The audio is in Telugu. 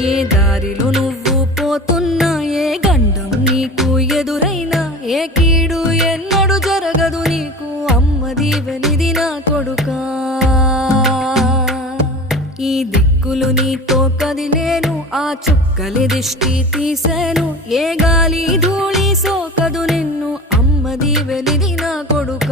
ఏ దారిలో నువ్వు పోతున్నా, ఏ గండం నీకు ఎదురైనా, ఏ కీడు ఎన్నడు జరగదు నీకు, అమ్మ దీవెనిది నా కొడుకా. ఈ దిక్కులు నీతో కదిలేను, ఆ చుక్కలి దిష్టి తీసేను, ఏ గాలి ధూళి సోకదు నిన్ను, అమ్మ దీవెనిది నా కొడుకా.